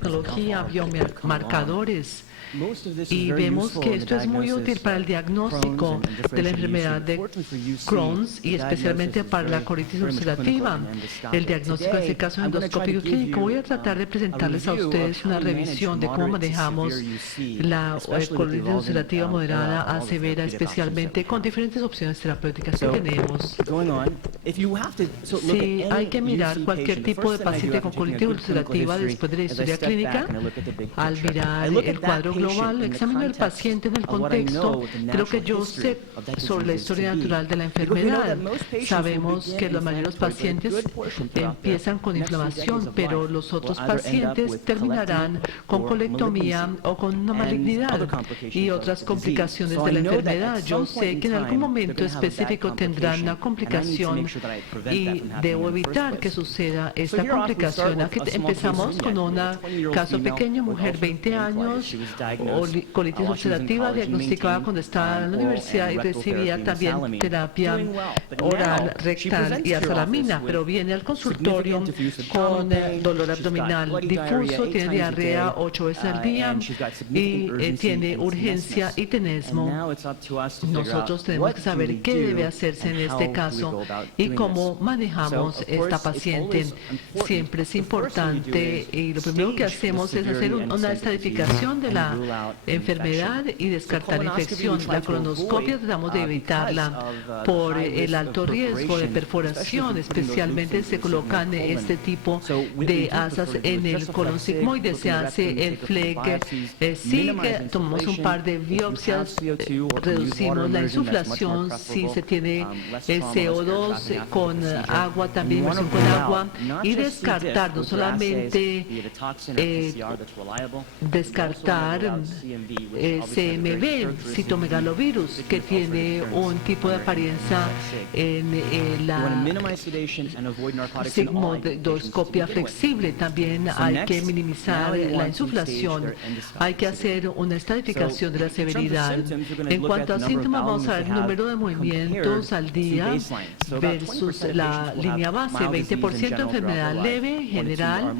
oncología, biomarcadores. Y vemos que esto es muy útil para el diagnóstico de la enfermedad de Crohn's y especialmente para la colitis ulcerativa. El diagnóstico en este caso endoscópico clínico. Voy a tratar de presentarles a ustedes una revisión de cómo manejamos la colitis ulcerativa moderada a severa, especialmente con diferentes opciones terapéuticas que tenemos. Si hay que mirar cualquier tipo de paciente con colitis ulcerativa después de la historia clínica, al mirar el cuadro global, examino al paciente en el contexto. Creo que yo sé sobre la historia natural de la enfermedad. Sabemos que los mayores pacientes empiezan con inflamación, pero los otros pacientes terminarán con colectomía o con una malignidad y otras complicaciones de la enfermedad. Yo sé que en algún momento específico tendrán una complicación y debo evitar que suceda esta complicación. Aquí empezamos con un caso pequeño, mujer 20 años, colitis ulcerativa, diagnosticada cuando estaba en la universidad y recibía también terapia oral, rectal y azalamina, pero viene al consultorio con dolor abdominal difuso, tiene diarrea 8 veces al día y tiene urgencia y tenesmo. Nosotros tenemos que saber qué debe hacerse en este caso y cómo manejamos esta paciente. Siempre es importante y lo primero que hacemos es hacer una estratificación de la enfermedad y descartar infección. La colonoscopia tratamos de evitarla por el alto riesgo de perforación, especialmente se colocan este tipo de asas en el colon sigmoide, se hace el FLEG, tomamos un par de biopsias, reducimos la insuflación, si se tiene CO2 con agua, también con agua, y descartar, no solamente descartar CMV, citomegalovirus, que tiene un tipo de apariencia en la sigmoidoscopia flexible. También hay que minimizar la insuflación. Hay que hacer una estratificación de la severidad. En cuanto a síntomas, vamos a ver el número de movimientos al día versus la línea base. 20% de enfermedad leve en general.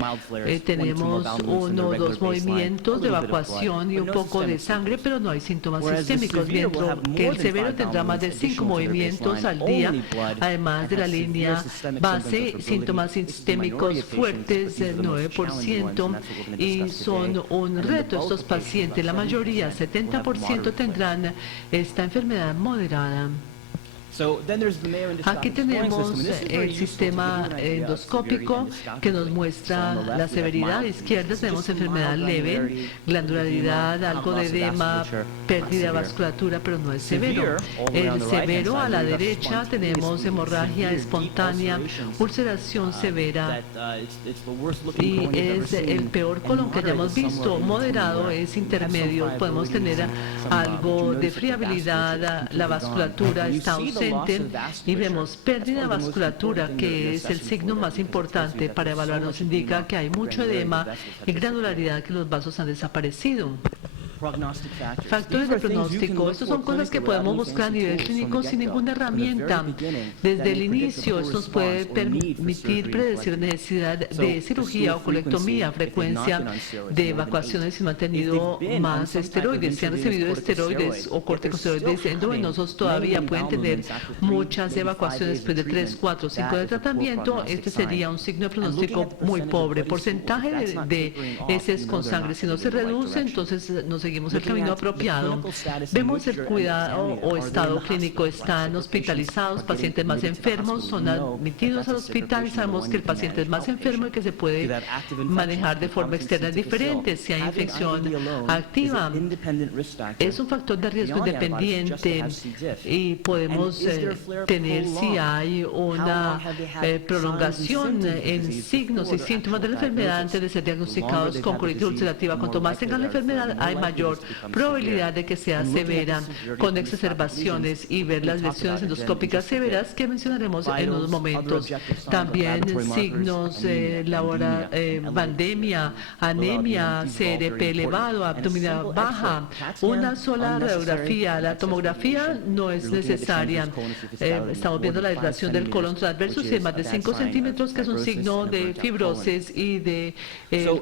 Tenemos 1 o 2 movimientos de evacuación y un poco de sangre, pero no hay síntomas sistémicos, mientras que el severo tendrá más de 5 movimientos al día, además de la línea base, síntomas sistémicos fuertes del 9%, y son un reto estos pacientes. La mayoría, 70%, tendrán esta enfermedad moderada. Aquí tenemos el sistema endoscópico que nos muestra la severidad. A la izquierda tenemos enfermedad leve, glandularidad, algo de edema, pérdida de vasculatura, pero no es severo. El severo a la derecha tenemos hemorragia espontánea, ulceración severa, y es el peor colon que hayamos visto. Moderado es intermedio, podemos tener algo de friabilidad, la vasculatura está ausente, y vemos pérdida de vasculatura, que es el signo más importante para evaluar. Nos indica que hay mucho edema y granularidad, que los vasos han desaparecido. Factores de pronóstico. Estas son cosas que podemos buscar a nivel clínico sin ninguna herramienta. Desde el inicio, esto nos puede permitir predecir necesidad de cirugía o colectomía, frecuencia de evacuaciones si no han tenido más esteroides. Si han recibido esteroides o corticosteroides endovenosos, todavía pueden tener muchas evacuaciones después de 3, 4, 5 de tratamiento. Este sería un signo de pronóstico muy pobre. Porcentaje de heces con sangre. Si no se reduce, entonces no seguimos el camino apropiado. Vemos el cuidado o estado clínico. Están hospitalizados, pacientes más enfermos son admitidos al hospital, y sabemos que el paciente es más enfermo y que se puede manejar de forma externa. Es diferente si hay infección activa. Es un factor de riesgo independiente y podemos tener, si hay una prolongación en signos y síntomas de la enfermedad antes de ser diagnosticados con colitis ulcerativa. Cuanto más tengan la enfermedad, hay mayor mayor probabilidad de que sea severa, con exacerbaciones, y ver las lesiones endoscópicas severas que mencionaremos en unos momentos. También signos pandemia, anemia, CRP elevado, abdominal baja, una sola radiografía. La tomografía no es necesaria. Estamos viendo la dilatación del colon transverso y de más de 5 centímetros, que es un signo de fibrosis y de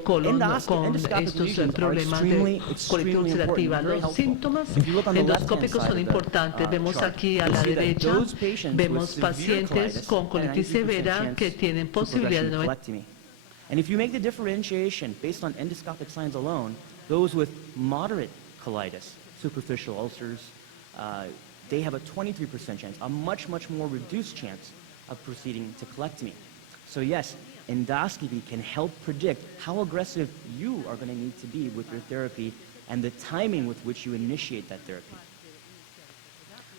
colon con estos problemas de colitis ulcerativa. Los síntomas endoscópicos son importantes. Vemos aquí a la derecha, vemos pacientes con colitis severa que tienen posibilidad de no. And if you make the differentiation based on endoscopic signs alone, those with moderate colitis, superficial ulcers, they have a 23% chance, a much, much more reduced chance of proceeding to colectomy. So yes, endoscopy can help predict how aggressive you are going to need to be with your therapy and the timing with which you initiate that therapy.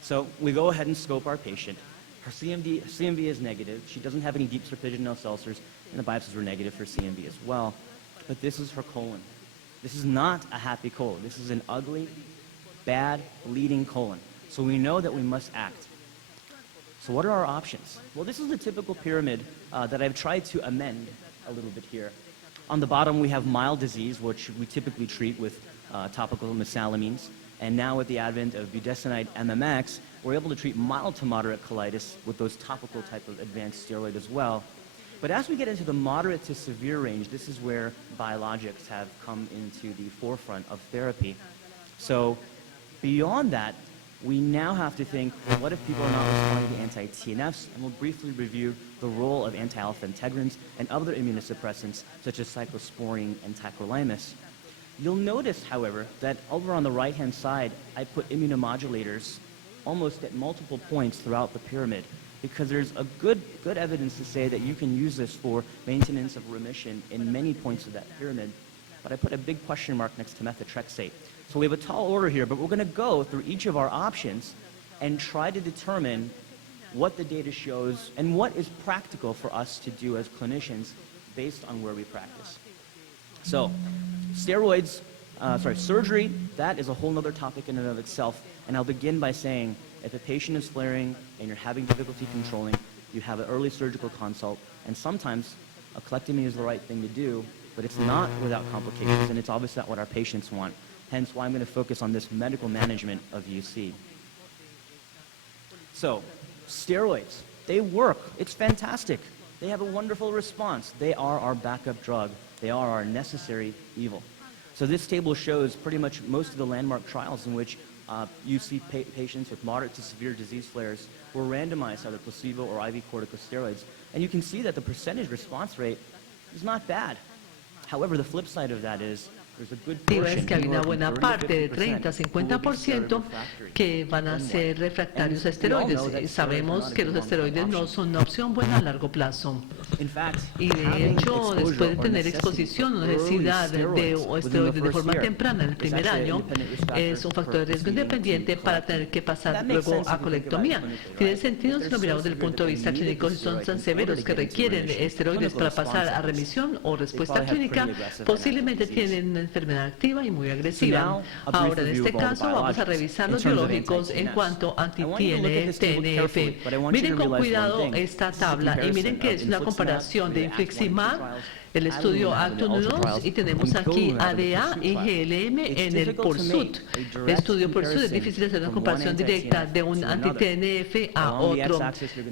So we go ahead and scope our patient. Her CMV is negative. She doesn't have any deep serpiginous ulcers, and the biopsies were negative for CMV as well. But this is her colon. This is not a happy colon. This is an ugly, bad, bleeding colon. So we know that we must act. So what are our options? Well, this is the typical pyramid that I've tried to amend a little bit here. On the bottom, we have mild disease, which we typically treat with topical mesalamines. And now with the advent of budesonide MMX, we're able to treat mild to moderate colitis with those topical type of advanced steroid as well. But as we get into the moderate to severe range, this is where biologics have come into the forefront of therapy. So beyond that, we now have to think, well, what if people are not responding to anti-TNFs? And we'll briefly review the role of anti-alpha integrins and other immunosuppressants, such as cyclosporine and tacrolimus. You'll notice, however, that over on the right-hand side, I put immunomodulators almost at multiple points throughout the pyramid, because there's a good evidence to say that you can use this for maintenance of remission in many points of that pyramid. But I put a big question mark next to methotrexate. So we have a tall order here, but we're going to go through each of our options and try to determine what the data shows and what is practical for us to do as clinicians based on where we practice. So steroids, surgery, that is a whole other topic in and of itself. And I'll begin by saying, if a patient is flaring and you're having difficulty controlling, you have an early surgical consult, and sometimes a colectomy is the right thing to do, but it's not without complications, and it's obviously not what our patients want. Hence why I'm going to focus on this medical management of UC. So, steroids, they work. It's fantastic. They have a wonderful response. They are our backup drug. They are our necessary evil. So this table shows pretty much most of the landmark trials in which UC patients with moderate to severe disease flares were randomized either placebo or IV corticosteroids. And you can see that the percentage response rate is not bad. However, the flip side of that is es que hay una buena parte de 30-50% que van a ser refractarios a esteroides. Sabemos que los esteroides no son una opción buena a largo plazo. Y de hecho, después de tener exposición o necesidad de esteroides de forma temprana en el primer año, es un factor de riesgo independiente para tener que pasar luego a colectomía. Tiene sentido si lo miramos desde el punto de vista clínico, si son tan severos que requieren esteroides para pasar a remisión o respuesta clínica, posiblemente tienen una enfermedad activa y muy agresiva. Ahora, en este caso, vamos a revisar los biológicos en cuanto a anti-TNF. Miren con cuidado esta tabla y miren que es una comparación de infliximab, el estudio Acton-UNOS, y tenemos aquí ADA y GLM en el PURSUIT. El estudio PURSUIT es difícil hacer una comparación directa de un anti-TNF a otro.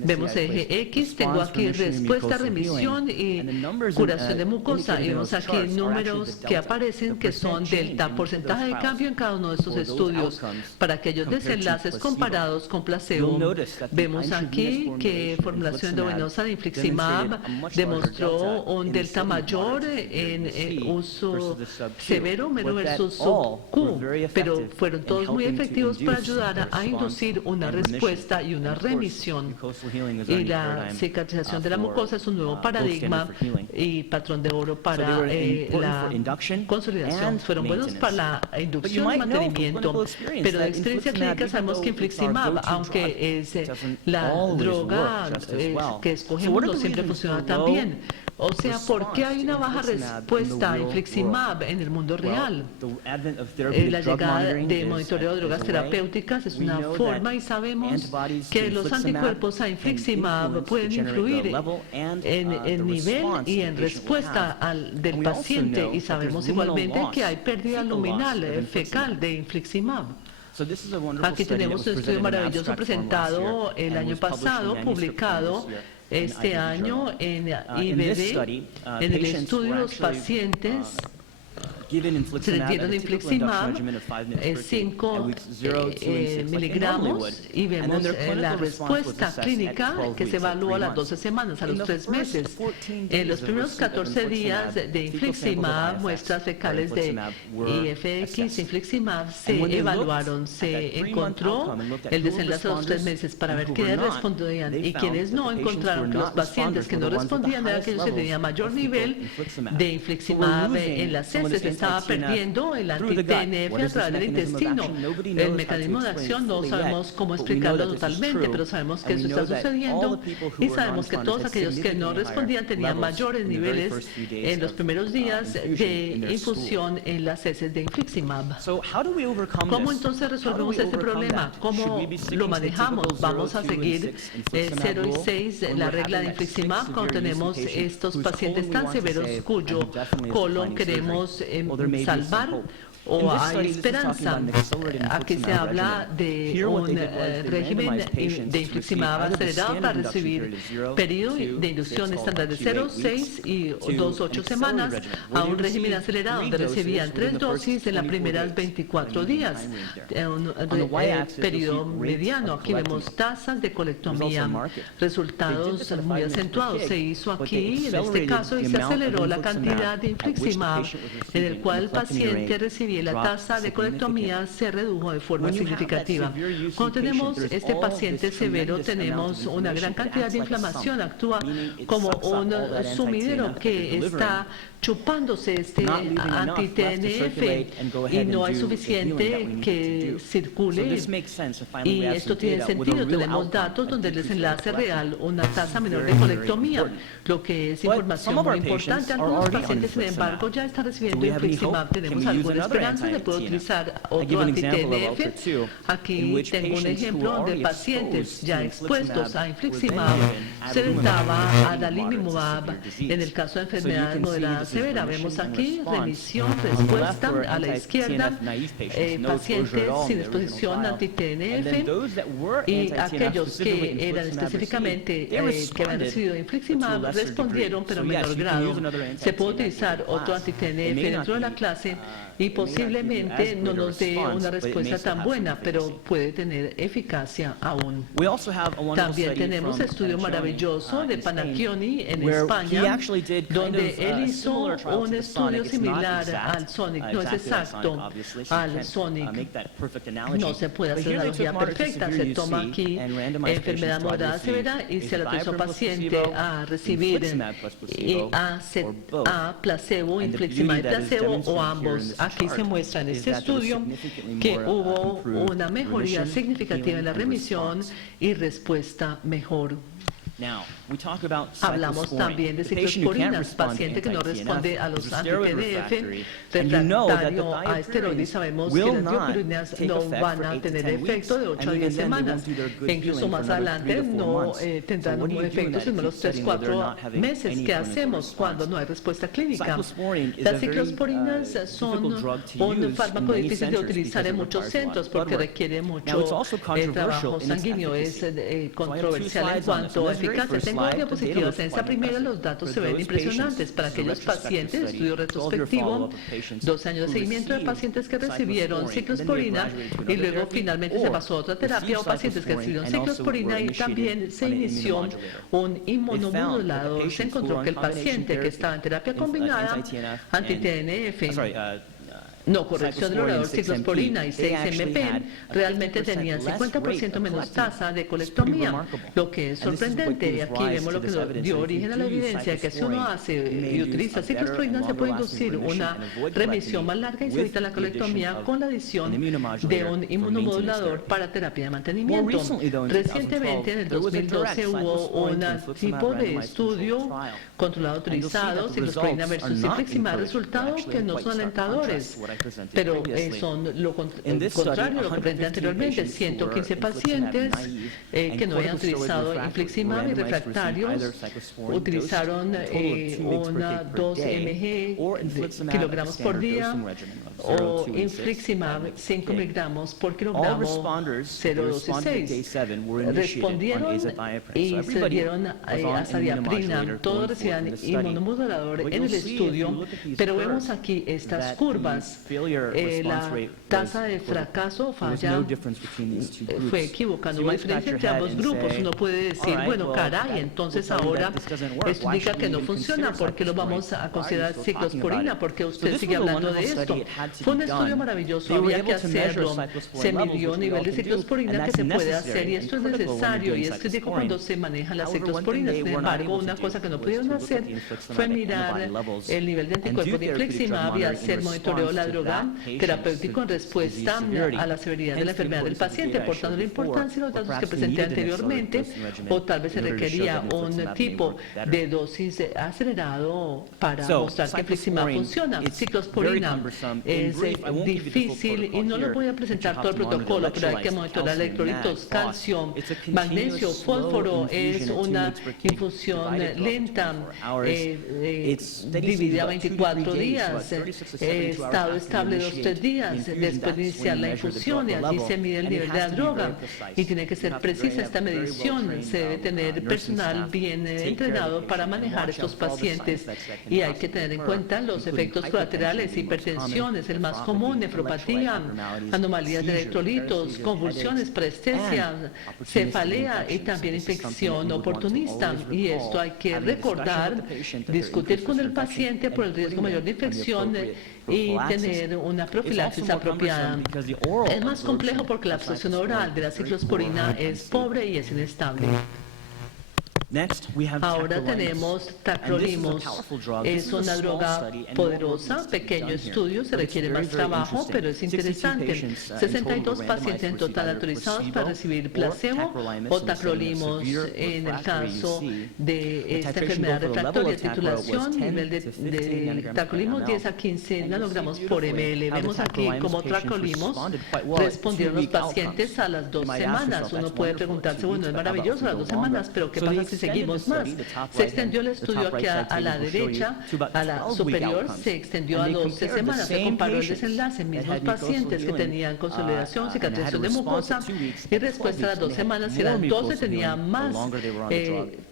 Vemos eje X, tengo aquí respuesta, remisión y curación de mucosa, y vemos aquí números que aparecen que son delta, porcentaje de cambio en cada uno de estos estudios para aquellos desenlaces comparados con placebo. Vemos aquí que formulación endovenosa de infliximab demostró un delta mayor en uso severo versus sub-Q, pero fueron todos muy efectivos para ayudar a inducir una respuesta y una remisión. Y la cicatrización de la mucosa es un nuevo paradigma y patrón de oro para la consolidación. Fueron buenos para la inducción y mantenimiento, pero de experiencia clínica sabemos que infliximab, aunque es la droga que escogemos, no siempre funciona tan bien. O sea, ¿por qué hay una baja respuesta a infliximab en el mundo real? La llegada de monitoreo de drogas terapéuticas es una forma y sabemos que los anticuerpos a infliximab pueden influir en el nivel y en respuesta del paciente y sabemos igualmente que hay pérdida luminal fecal de infliximab. Aquí tenemos un estudio maravilloso presentado el año pasado, publicado este año en IBD. En el estudio los pacientes se les dieron infliximab 5 miligramos y vemos la respuesta clínica que se evalúa a las 12 semanas, a los 3 meses. En los primeros 14 días de infliximab, muestras fecales de IFX infliximab se evaluaron, se encontró el desenlace de los 3 meses para ver quiénes respondían y quiénes no. Encontraron que los pacientes que no respondían eran aquellos que tenían mayor nivel de infliximab en las heces. Estaba perdiendo el anti-TNF a través del intestino. El mecanismo de acción no sabemos cómo explicarlo totalmente, pero sabemos que eso está sucediendo y sabemos que todos aquellos que no respondían tenían mayores niveles en los primeros días de infusión en las heces de infliximab. ¿Cómo entonces resolvemos este problema? ¿Cómo lo manejamos? Vamos a seguir 0 y 6, la regla de infliximab, cuando tenemos estos pacientes tan severos cuyo colon queremos salvar o hay esperanza. Aquí se habla de un régimen de infliximab acelerado para recibir periodo de inducción estándar de 0, 6 y 2, 8 semanas a un régimen acelerado donde recibían 3 dosis en las primeras 24 días. Un periodo mediano. Aquí vemos tasas de colectomía, resultados muy acentuados. Se hizo aquí, en este caso, y se aceleró la cantidad de infliximab en el cual el paciente recibía la tasa de colectomía se redujo de forma significativa. Cuando tenemos este paciente severo, tenemos una gran cantidad de inflamación, actúa como un sumidero que está chupándose este anti-TNF y no hay suficiente que circule. Y esto tiene sentido. Tenemos datos donde el desenlace real, una tasa menor de colectomía, lo que es información muy importante. Algunos pacientes, sin embargo, ya están recibiendo infliximab. Tenemos alguna esperanza de poder utilizar otro anti-TNF. Aquí tengo un ejemplo donde pacientes ya expuestos a infliximab se les daba adalimumab en el caso de enfermedades moderadas severa. Vemos aquí remisión, respuesta a la izquierda, pacientes sin exposición anti-TNF y aquellos que eran específicamente que habían recibido infliximab respondieron pero en menor grado. Se puede utilizar otro anti-TNF dentro de la clase y posiblemente no nos dé una respuesta tan buena, pero puede tener eficacia aún. También tenemos estudio maravilloso de Panacchioni en España, donde él hizo un estudio similar al SONIC. No es exacto al SONIC, no se puede hacer una analogía perfecta. Se toma aquí enfermedad moderada severa y se le autorizó paciente a recibir a placebo, infliximab y placebo o ambos. Aquí se muestra en este estudio que hubo una mejoría significativa en la remisión y respuesta mejor. Hablamos también de ciclosporinas, paciente que no responde a los anti-TNF, refractario a esteroides. Sabemos que las diosporinas no van a tener efecto de 8 a 10 semanas, e incluso más adelante no tendrán un efecto sino los 3-4 meses. ¿Qué hacemos cuando no hay respuesta clínica? Las ciclosporinas son un fármaco difícil de utilizar en muchos centros porque requiere mucho trabajo sanguíneo. Es controversial en cuanto a eficacia. Tengo diapositivas. En esta primera los datos se ven impresionantes. Para aquellos pacientes, estudio retrospectivo, 2 años de seguimiento de pacientes que recibieron ciclosporina y luego finalmente se pasó a otra terapia, o pacientes que recibieron ciclosporina y también se inició un inmunomodulador. Se encontró que el paciente que estaba en terapia combinada, anti-TNF, no corrección del orador ciclosporina y 6-MP realmente tenían 50% menos tasa de colectomía, lo que es sorprendente. Y aquí vemos lo que dio origen a la evidencia de que si uno hace y utiliza ciclosporina se puede inducir una remisión más larga y se evita la colectomía con la adición de un inmunomodulador para terapia de mantenimiento. Recientemente, en el 2012, hubo un tipo de estudio controlado autorizado, ciclosporina versus infliximab, resultados que no son alentadores, pero son lo contrario a lo que presenté anteriormente. 115 pacientes que no habían utilizado infliximab y refractarios utilizaron 2 mg kilogramos por día o infliximab 5 miligramos por kilogramo 0,6. Respondieron y se dieron azathioprina. Todos recibían inmunomodulador en el estudio, pero vemos aquí estas curvas. La tasa de fracaso o falla fue equivocada. No hubo diferencia entre ambos grupos. Uno puede decir, bueno, caray, entonces ahora esto indica que no funciona. ¿Por qué lo vamos a considerar ciclosporina? ¿Por qué usted sigue hablando de esto? Fue un estudio maravilloso, había que hacerlo. Se midió nivel de ciclosporina que se puede hacer y esto es necesario y es crítico cuando se maneja la ciclosporina. Sin embargo, una cosa que no pudieron hacer fue mirar el nivel de anticuerpos de infliximab y hacer monitoreo de la droga terapéutico en respuesta a la severidad de la enfermedad del paciente, aportando la importancia de los datos que presenté anteriormente, o tal vez se requería un tipo de dosis acelerado para mostrar que infliximab funciona. Ciclosporina es difícil y no les voy a presentar todo el protocolo, pero hay que monitorar electrolitos, calcio, magnesio, fósforo. Es una infusión lenta, dividida a 24 días, estado estable 2-3 días después de iniciar la infusión, y allí se mide el nivel de la droga y tiene que ser precisa esta medición. Se debe tener personal bien entrenado para manejar estos pacientes y hay que tener en cuenta los efectos colaterales. Hipertensión es el más común, nefropatía, anomalías de electrolitos, convulsiones, parestesia, cefalea y también infección oportunista. Y esto hay que recordar, discutir con el paciente por el riesgo mayor de infección y tener una profilaxis apropiada. Es más complejo porque la absorción oral de la ciclosporina es pobre y es inestable. Ahora tenemos tacrolimus. Es una droga poderosa, pequeño estudio, se requiere más trabajo, pero es interesante. 62 pacientes en total autorizados para recibir placebo o tacrolimus. En el caso de esta enfermedad refractoria, titulación, nivel de tacrolimus 10 a 15 nanogramos por ml. Vemos aquí cómo tacrolimus respondieron los pacientes a las 2 semanas. Uno puede preguntarse, bueno, es maravilloso las 2 semanas, pero ¿qué pasa si seguimos más? Se extendió el estudio aquí a la derecha, a la superior, se extendió a 12 semanas. Se comparó el desenlace en mismos pacientes que tenían consolidación, cicatrización de mucosa y respuesta a las 2 semanas. Si eran 12, tenía más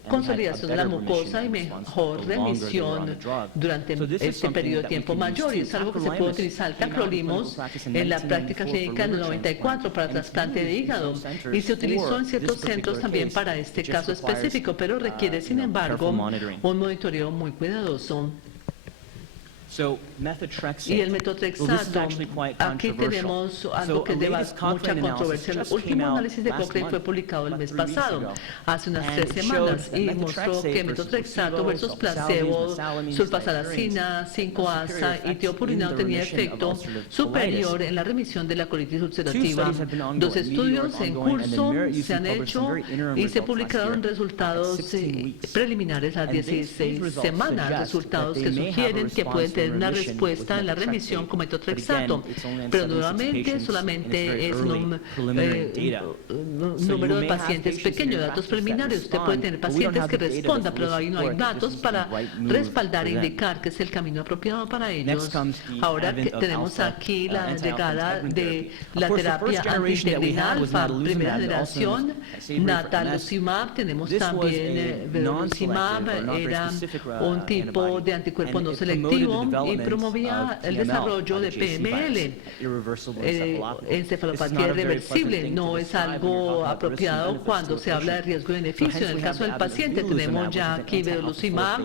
consolidación de la mucosa y mejor remisión durante este periodo de tiempo mayor. Y es algo que se puede utilizar el tacrolimus en la práctica clínica en el 94 para trasplante de hígado y se utilizó en ciertos centros también para este caso específico, pero requiere, sin embargo, un monitoreo muy cuidadoso. Y el metotrexato, aquí tenemos algo que es de mucha controversia. El último análisis de Cochrane fue publicado el mes pasado, hace unas 3 semanas, y mostró que metotrexato versus placebo, sulfasalazina, 5-asa y teopurinado tenía efecto superior en la remisión de la colitis ulcerativa. 2 estudios en curso se han hecho y se publicaron resultados preliminares a 16 semanas, resultados que sugieren que pueden tener una respuesta en la remisión con metotrexato, pero nuevamente solamente es un número de pacientes pequeño, datos preliminares. Usted puede tener pacientes que respondan, pero ahí no hay datos para respaldar e indicar que es el camino apropiado para ellos. Ahora que tenemos aquí la llegada de la terapia antiintegrina alfa, primera generación, natalizumab, tenemos también verosimab, era un tipo de anticuerpo no selectivo y promovía el desarrollo de PML, encefalopatía irreversible. No es algo apropiado cuando se habla de riesgo-beneficio. En el caso del paciente tenemos ya aquí vedolizumab,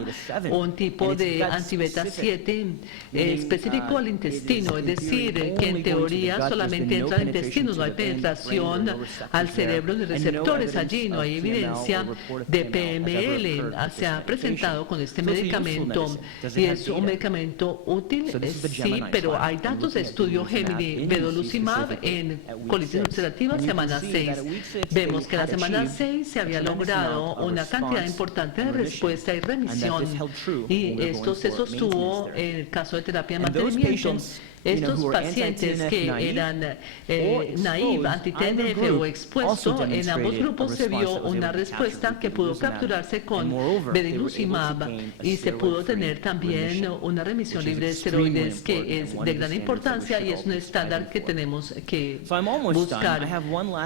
un tipo de anti-beta 7 específico al intestino, es decir, que en teoría solamente entra al intestino, no hay penetración al cerebro de receptores allí, no hay evidencia de PML. Se ha presentado con este medicamento y es un medicamento útil, sí, pero hay datos de estudio Gemini vedolizumab en colitis ulcerativa semana 6. Vemos que la semana 6 se había logrado una cantidad importante de respuesta y remisión, y esto se sostuvo en el caso de terapia de mantenimiento. Estos pacientes que eran naive, anti-TNF o expuesto, en ambos grupos se vio una respuesta que pudo capturarse con vedolizumab y se pudo tener también una remisión libre de esteroides que es de gran importancia y es un estándar que tenemos que buscar.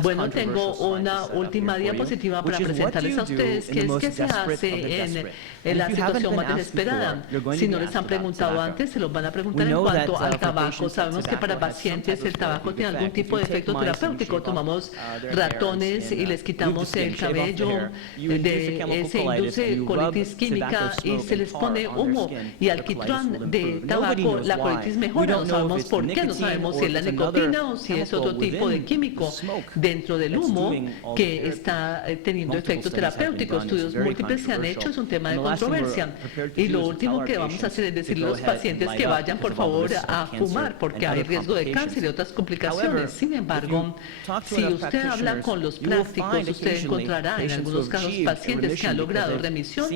Bueno, tengo una última diapositiva para presentarles a ustedes qué es que se hace en la situación más desesperada. Si no les han preguntado antes, se los van a preguntar en cuanto al tabaco. Sabemos que para pacientes el tabaco tiene algún tipo de efecto terapéutico. Tomamos ratones y les quitamos el cabello, se induce colitis química y se les pone humo. Y alquitrán de tabaco, la colitis mejora. No sabemos por qué, no sabemos si es la nicotina o si es otro tipo de químico dentro del humo que está teniendo efecto terapéutico. Estudios múltiples se han hecho, es un tema de controversia. Y lo último que vamos a hacer es decirle a los pacientes que vayan por favor a fumar, porque hay riesgo de cáncer y otras complicaciones. Sin embargo, si usted habla con los prácticos, usted encontrará en algunos casos pacientes que han logrado remisión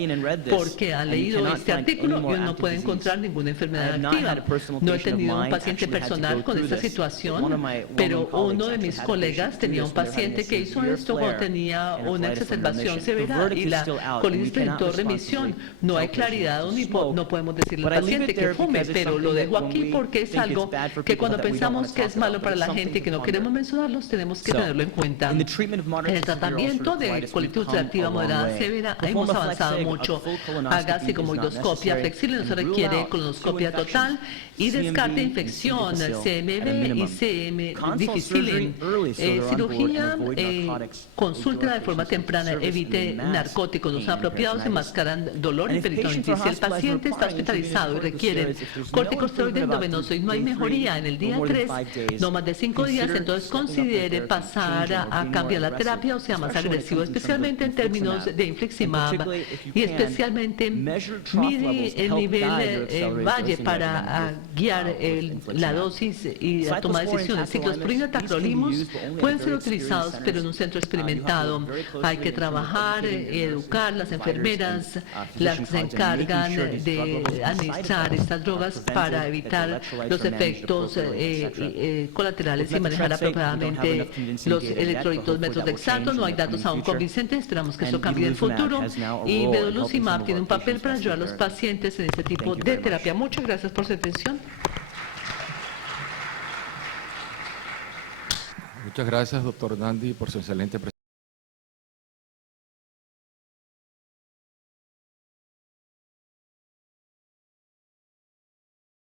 porque han leído este artículo y uno no puede encontrar ninguna enfermedad activa. No he tenido un paciente personal con esta situación, pero uno de mis colegas tenía un paciente que hizo esto cuando tenía una exacerbación severa y la colitis presentó remisión. No hay claridad, no podemos decirle al paciente que fume, pero lo dejo aquí porque es algo que cuando pensamos que es malo para la gente y que no queremos mencionarlos, tenemos que tenerlo en cuenta. En el tratamiento de colitis ulcerativa moderada severa hemos avanzado mucho. Haga cigomoidoscopia flexible, no se requiere colonoscopia total y descarte infección, CMV y CM difícil. Cirugía, consúltela de forma temprana, evite narcóticos no son apropiados, enmascaran dolor y peritonitis. Si el paciente está hospitalizado y requiere corticosteroide endovenoso y no hay mejoría en el día 3, no más de 5 días, entonces considere pasar a cambiar la terapia o sea más agresivo, especialmente en términos de infliximab y especialmente mide el nivel valle para guiar la dosis y la toma de decisiones. Ciclosporina y tacrolimus pueden ser utilizados, pero en un centro experimentado. Hay que trabajar, educar las enfermeras, las que se encargan de administrar estas drogas para evitar los efectos colaterales y manejar apropiadamente los electrolitos metrodexato. No hay datos aún convincentes, esperamos que eso cambie en el futuro. Y vedolizumab tiene un papel para ayudar a los pacientes en este tipo de terapia. Muchas gracias por su atención. Muchas gracias, doctor Nandi, por su excelente presentación.